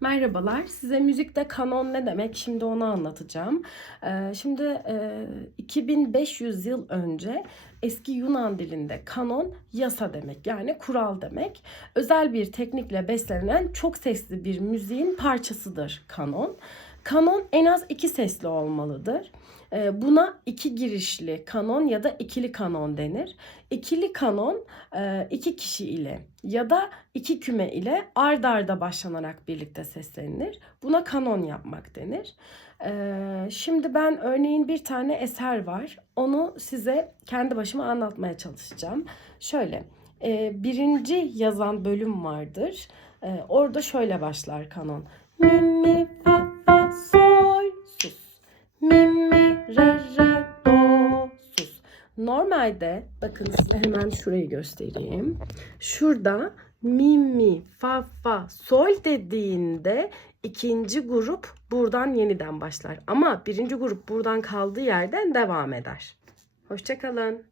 Merhabalar. Size müzikte kanon ne demek? Şimdi onu anlatacağım. Ee, şimdi e, 2500 yıl önce eski Yunan dilinde kanon yasa demek. Yani kural demek. Özel bir teknikle beslenen çok sesli bir müziğin parçasıdır kanon. Kanon en az iki sesli olmalıdır. Ee, Buna iki girişli kanon ya da ikili kanon denir. İkili kanon e, iki kişi ile ya da iki küme ile ard arda başlanarak birlikte seslenilir. Buna kanon yapmak denir. Ee, Şimdi ben örneğin bir tane eser var. Onu size kendi başıma anlatmaya çalışacağım. Şöyle e, birinci yazan bölüm vardır. E, Orada şöyle başlar kanon. Mi mi fa fa sol sus. Mi mi re. Normalde bakın size hemen şurayı göstereyim. Şurada mi mi fa fa sol dediğinde ikinci grup buradan yeniden başlar. Ama birinci grup buradan kaldığı yerden devam eder. Hoşçakalın.